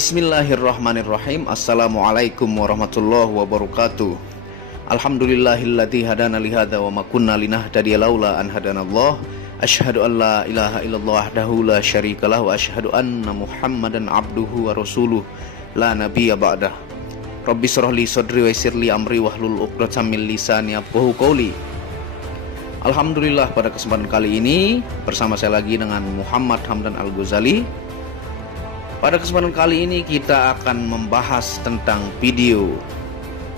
Bismillahirrahmanirrahim. Assalamualaikum warahmatullahi wabarakatuh. Alhamdulillahilladzi hadana lihada wa ma kunna linahtadiya laula an hadanallah. Asyhadu an la ilaha illallah wahdahu la syarikalah wa asyhadu anna Muhammadan abduhu wa rasuluh la nabiyya ba'dah. Rabbi shrah li sadri wa yassir li amri wahlul 'uqdatam min lisani yafqahu qawli. Alhamdulillah, pada kesempatan kali ini bersama saya lagi dengan Muhammad Hamdan Al-Ghazali. Pada kesempatan kali ini kita akan membahas tentang video.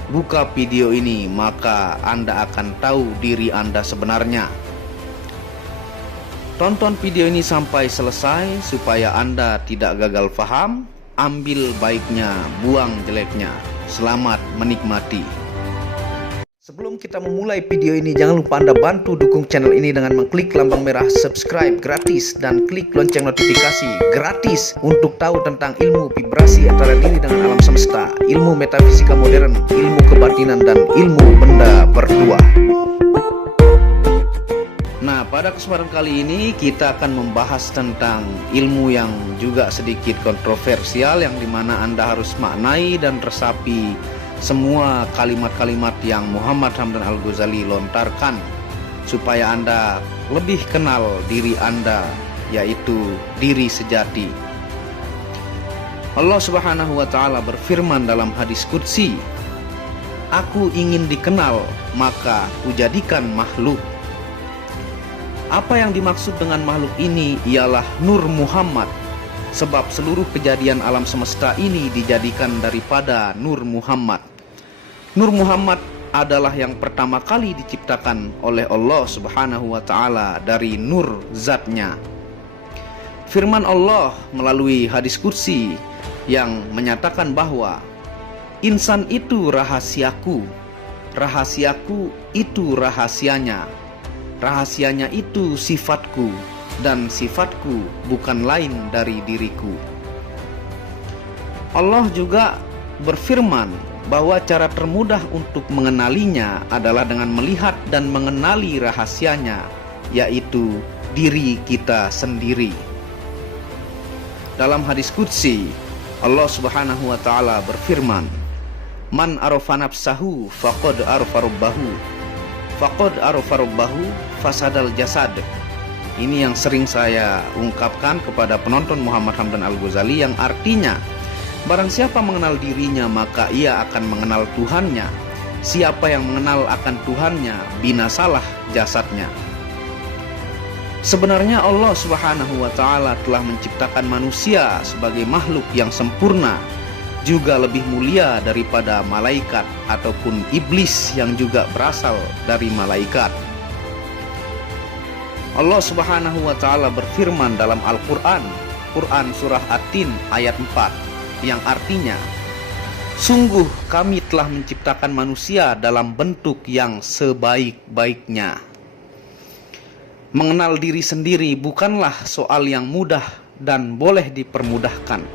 Buka video ini maka Anda akan tahu diri Anda sebenarnya. Tonton video ini sampai selesai supaya Anda tidak gagal paham. Ambil baiknya, buang jeleknya. Selamat menikmati. Sebelum kita memulai video ini, jangan lupa Anda bantu dukung channel ini dengan mengklik lambang merah subscribe gratis dan klik lonceng notifikasi gratis untuk tahu tentang ilmu vibrasi antara diri dengan alam semesta, ilmu metafisika modern, ilmu kebatinan, dan ilmu benda berdua. Nah, pada kesempatan kali ini kita akan membahas tentang ilmu yang juga sedikit kontroversial, yang dimana Anda harus maknai dan resapi semua kalimat-kalimat yang Muhammad Hamdan Al-Ghazali lontarkan supaya Anda lebih kenal diri Anda, yaitu diri sejati. Allah Subhanahu wa Ta'ala berfirman dalam hadis qudsi, "Aku ingin dikenal, maka kujadikan makhluk." Apa yang dimaksud dengan makhluk ini ialah Nur Muhammad, sebab seluruh kejadian alam semesta ini dijadikan daripada Nur Muhammad. Nur Muhammad adalah yang pertama kali diciptakan oleh Allah Subhanahu wa Ta'ala dari nur zatnya. Firman Allah melalui hadis qudsi yang menyatakan bahwa insan itu rahasiaku, rahasiaku itu rahasianya, rahasianya itu sifatku, dan sifatku bukan lain dari diriku. Allah juga berfirman bahwa cara termudah untuk mengenalinya adalah dengan melihat dan mengenali rahasianya, yaitu diri kita sendiri. Dalam hadis qudsi, Allah Subhanahu wa Ta'ala berfirman, "Man arafa nafsahu faqad arafa rabbahu, faqad arafa rabbahu fasadal jasad." Ini yang sering saya ungkapkan kepada penonton Muhammad Hamdan Al-Ghazali, yang artinya barang siapa mengenal dirinya maka ia akan mengenal Tuhannya. Siapa yang mengenal akan Tuhannya, binasalah jasadnya. Sebenarnya Allah Subhanahu wa Ta'ala telah menciptakan manusia sebagai makhluk yang sempurna, juga lebih mulia daripada malaikat ataupun iblis yang juga berasal dari malaikat. Allah Subhanahu wa Ta'ala berfirman dalam Al-Quran, Quran surah At-Tin ayat 4, yang artinya, "Sungguh kami telah menciptakan manusia dalam bentuk yang sebaik-baiknya." Mengenal diri sendiri bukanlah soal yang mudah dan boleh dipermudahkan.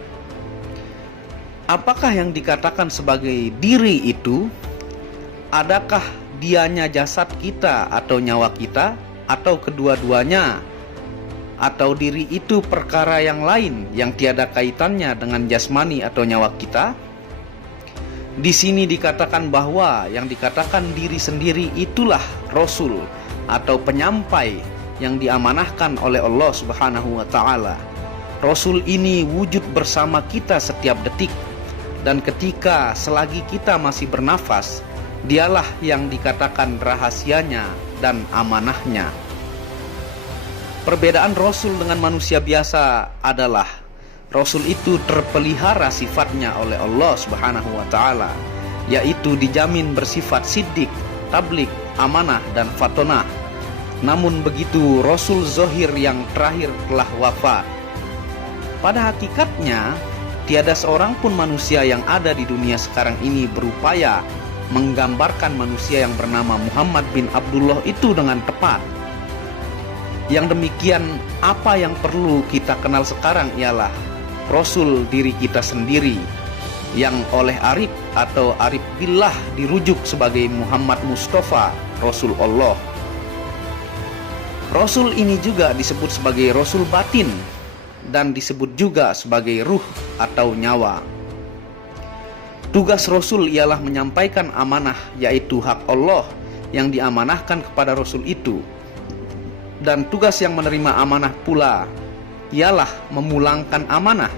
Apakah yang dikatakan sebagai diri itu? Adakah dianya jasad kita atau nyawa kita, atau kedua-duanya? Atau diri itu perkara yang lain yang tiada kaitannya dengan jasmani atau nyawa kita? Di sini dikatakan bahwa yang dikatakan diri sendiri itulah Rasul atau penyampai yang diamanahkan oleh Allah Subhanahu wa Ta'ala. Rasul ini wujud bersama kita setiap detik, dan ketika selagi kita masih bernafas, dialah yang dikatakan rahasianya dan amanahnya. Perbedaan Rasul dengan manusia biasa adalah Rasul itu terpelihara sifatnya oleh Allah Subhanahu wa Ta'ala, yaitu dijamin bersifat siddiq, tablik, amanah, dan fatonah. Namun begitu Rasul Zohir yang terakhir telah wafat. Pada hakikatnya tiada seorang pun manusia yang ada di dunia sekarang ini berupaya menggambarkan manusia yang bernama Muhammad bin Abdullah itu dengan tepat. Yang demikian, apa yang perlu kita kenal sekarang ialah Rasul diri kita sendiri, yang oleh Arif atau Arif Billah dirujuk sebagai Muhammad Mustafa, Rasul Allah. Rasul ini juga disebut sebagai Rasul batin, dan disebut juga sebagai ruh atau nyawa. Tugas Rasul ialah menyampaikan amanah, yaitu hak Allah yang diamanahkan kepada Rasul itu. Dan tugas yang menerima amanah pula ialah memulangkan amanah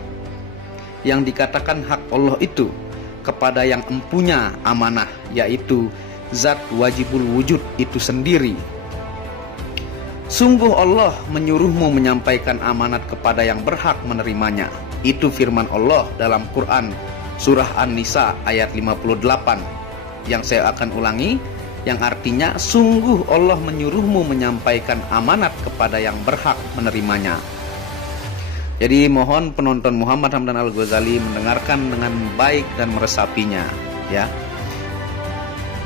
yang dikatakan hak Allah itu kepada yang empunya amanah, yaitu Zat wajibul wujud itu sendiri. Sungguh Allah menyuruhmu menyampaikan amanat kepada yang berhak menerimanya. Itu firman Allah dalam Quran Surah An-Nisa ayat 58 yang saya akan ulangi, yang artinya sungguh Allah menyuruhmu menyampaikan amanat kepada yang berhak menerimanya. Jadi mohon penonton Muhammad Hamdan Al-Ghazali mendengarkan dengan baik dan meresapinya, ya.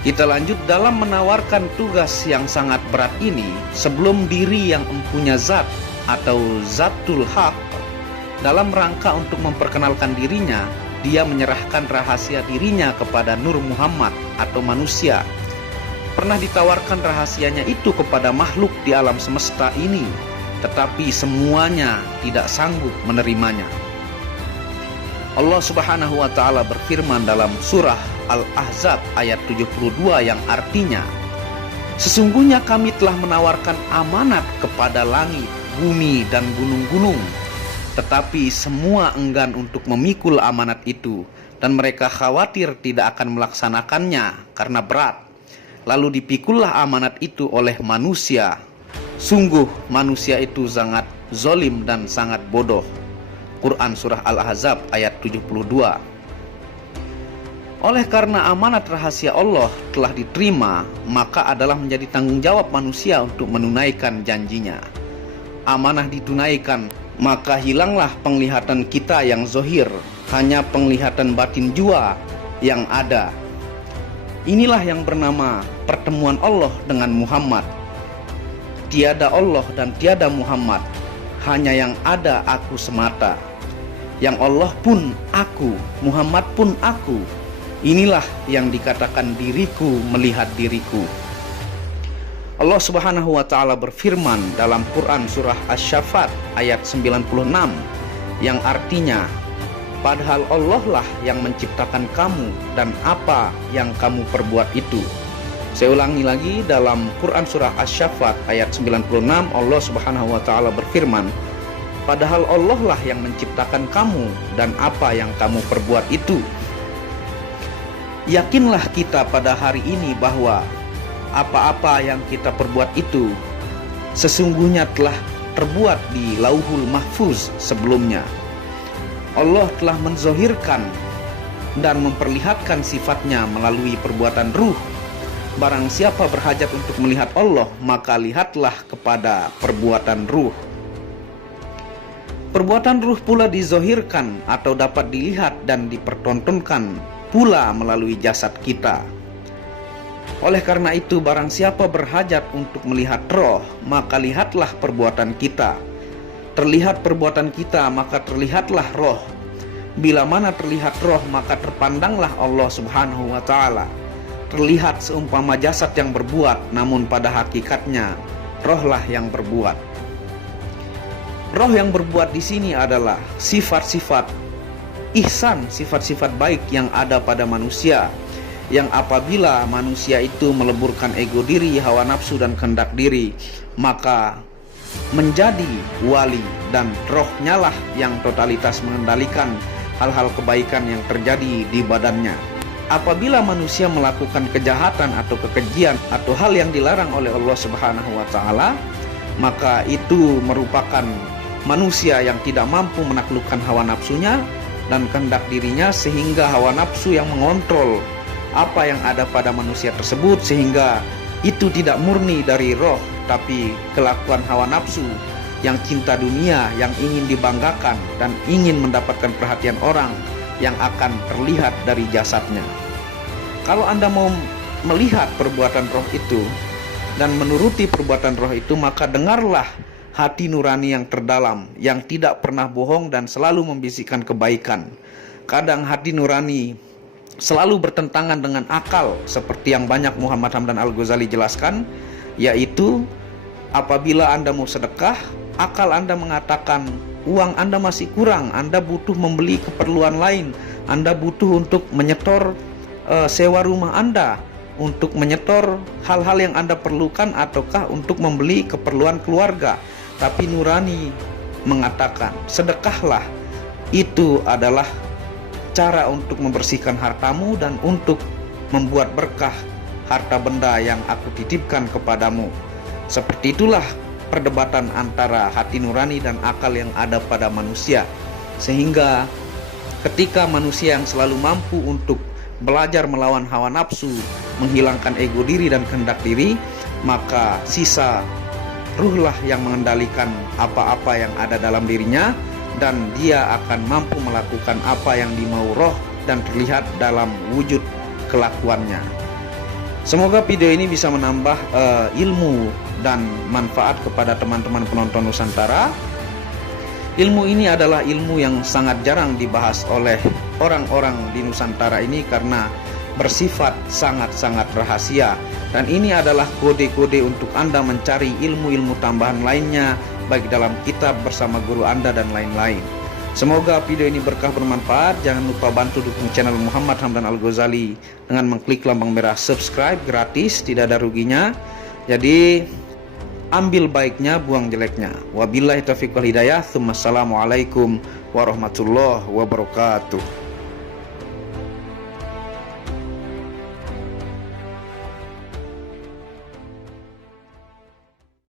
Kita lanjut dalam menawarkan tugas yang sangat berat ini. Sebelum diri yang empunya zat atau zatul haq, dalam rangka untuk memperkenalkan dirinya, dia menyerahkan rahasia dirinya kepada Nur Muhammad atau manusia. Pernah ditawarkan rahasianya itu kepada makhluk di alam semesta ini, tetapi semuanya tidak sanggup menerimanya. Allah Subhanahu wa Ta'ala berfirman dalam surah Al-Ahzab ayat 72 yang artinya, sesungguhnya kami telah menawarkan amanat kepada langit, bumi, dan gunung-gunung, tetapi semua enggan untuk memikul amanat itu, dan mereka khawatir tidak akan melaksanakannya karena berat. Lalu dipikullah amanat itu oleh manusia. Sungguh manusia itu sangat zolim dan sangat bodoh. Quran Surah Al-Ahzab ayat 72. Oleh karena amanat rahasia Allah telah diterima, maka adalah menjadi tanggung jawab manusia untuk menunaikan janjinya. Amanah ditunaikan, maka hilanglah penglihatan kita yang zohir, hanya penglihatan batin jua yang ada. Inilah yang bernama pertemuan Allah dengan Muhammad. Tiada Allah dan tiada Muhammad, hanya yang ada aku semata. Yang Allah pun aku, Muhammad pun aku. Inilah yang dikatakan diriku melihat diriku. Allah Subhanahu wa Ta'ala berfirman dalam Quran Surah Asy-Syaffat ayat 96 yang artinya, padahal Allah lah yang menciptakan kamu dan apa yang kamu perbuat itu. Saya ulangi lagi, dalam Quran Surah Asy-Syaffat ayat 96 Allah Subhanahu wa Ta'ala berfirman, padahal Allah lah yang menciptakan kamu dan apa yang kamu perbuat itu. Yakinlah kita pada hari ini bahwa apa-apa yang kita perbuat itu sesungguhnya telah terbuat di Lauhul Mahfuz sebelumnya. Allah telah menzohirkan dan memperlihatkan sifatnya melalui perbuatan ruh. Barang siapa berhajat untuk melihat Allah, maka lihatlah kepada perbuatan ruh. Perbuatan ruh pula dizohirkan atau dapat dilihat dan dipertontonkan pula melalui jasad kita. Oleh karena itu, barang siapa berhajat untuk melihat roh, maka lihatlah perbuatan kita. Terlihat perbuatan kita, maka terlihatlah roh. Bila mana terlihat roh, maka terpandanglah Allah Subhanahu wa Ta'ala. Terlihat seumpama jasad yang berbuat, namun pada hakikatnya rohlah yang berbuat. Roh yang berbuat di sini adalah sifat-sifat ihsan, sifat-sifat baik yang ada pada manusia, yang apabila manusia itu meleburkan ego diri, hawa nafsu dan kehendak diri, maka menjadi wali, dan rohnya lah yang totalitas mengendalikan hal-hal kebaikan yang terjadi di badannya. Apabila manusia melakukan kejahatan atau kekejian atau hal yang dilarang oleh Allah Subhanahu wa Ta'ala, maka itu merupakan manusia yang tidak mampu menaklukkan hawa nafsunya dan kehendak dirinya, sehingga hawa nafsu yang mengontrol apa yang ada pada manusia tersebut, sehingga itu tidak murni dari roh, tapi kelakuan hawa nafsu yang cinta dunia, yang ingin dibanggakan dan ingin mendapatkan perhatian orang yang akan terlihat dari jasadnya. Kalau Anda mau melihat perbuatan roh itu dan menuruti perbuatan roh itu, maka dengarlah hati nurani yang terdalam, yang tidak pernah bohong dan selalu membisikkan kebaikan. Kadang hati nurani selalu bertentangan dengan akal, seperti yang banyak Muhammad Hamdan Al-Ghazali jelaskan, yaitu apabila Anda mau sedekah, akal Anda mengatakan uang Anda masih kurang, Anda butuh membeli keperluan lain, Anda butuh untuk menyetor sewa rumah Anda, untuk menyetor hal-hal yang Anda perlukan, ataukah untuk membeli keperluan keluarga. Tapi nurani mengatakan, sedekahlah. Itu adalah cara untuk membersihkan hartamu dan untuk membuat berkah harta benda yang aku titipkan kepadamu. Seperti itulah perdebatan antara hati nurani dan akal yang ada pada manusia. Sehingga ketika manusia yang selalu mampu untuk belajar melawan hawa nafsu, menghilangkan ego diri dan kehendak diri, maka sisa ruhlah yang mengendalikan apa-apa yang ada dalam dirinya, dan dia akan mampu melakukan apa yang dimau roh dan terlihat dalam wujud kelakuannya. Semoga video ini bisa menambah ilmu dan manfaat kepada teman-teman penonton Nusantara. Ilmu ini adalah ilmu yang sangat jarang dibahas oleh orang-orang di Nusantara ini karena bersifat sangat-sangat rahasia. Dan ini adalah kode-kode untuk Anda mencari ilmu-ilmu tambahan lainnya, baik dalam kitab bersama guru Anda dan lain-lain. Semoga video ini berkah bermanfaat. Jangan lupa bantu dukung channel Muhammad Hamdan Al-Ghazali dengan mengklik lambang merah subscribe, gratis, tidak ada ruginya. Jadi ambil baiknya, buang jeleknya. Wabillahi taufiq wal hidayah. Assalamualaikum warahmatullahi wabarakatuh.